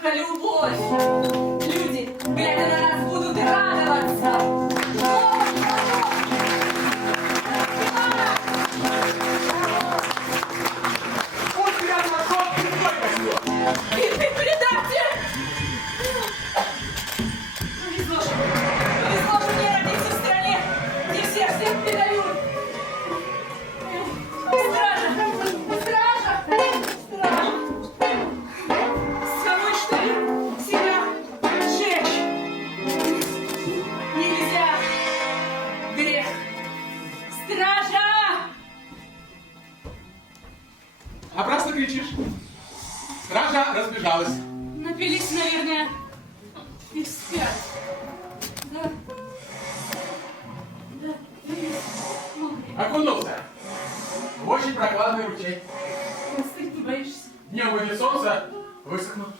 только любовь. Люди, глядя на нас, будут радоваться. Вот я нашел предательство. И ты предатель! Повезло же мне родиться в стране, где всех предают. Стража! Стража! Стража! Самой, что ли, себя сжечь? Нельзя! Грех! Стража! Напрасно кричишь. Стража разбежалась. Напились, наверное, и спят. Да. Да. Окунулся. В очень прохладный ручей. Ты не боишься? Днем выйдет солнце, высохнут.